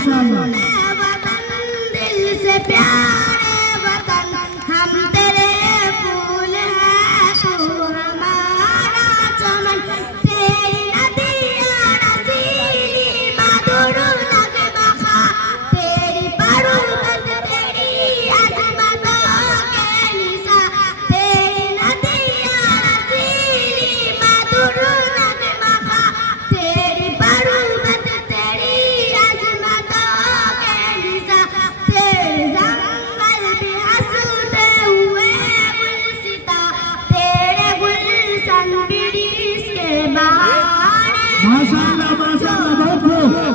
माशाअल्लाह। वतन दिल से प्यारे वतन हम तेरे फूल हैं तू हमारा चमन तेरी नदियाँ रसीली मधुर नगमा तेरी पर्वत तेरी अजमतों के निशा तेरी नदियाँ रसीली मधुर नगमा तेरी पर्वत तेरी अजमतों के निशा तेरे जंगल भी हंसते हुए गुलसिता तेरे गुलशन भी इसके बहार माशाअल्लाह माशाअल्लाह बहुत खूब।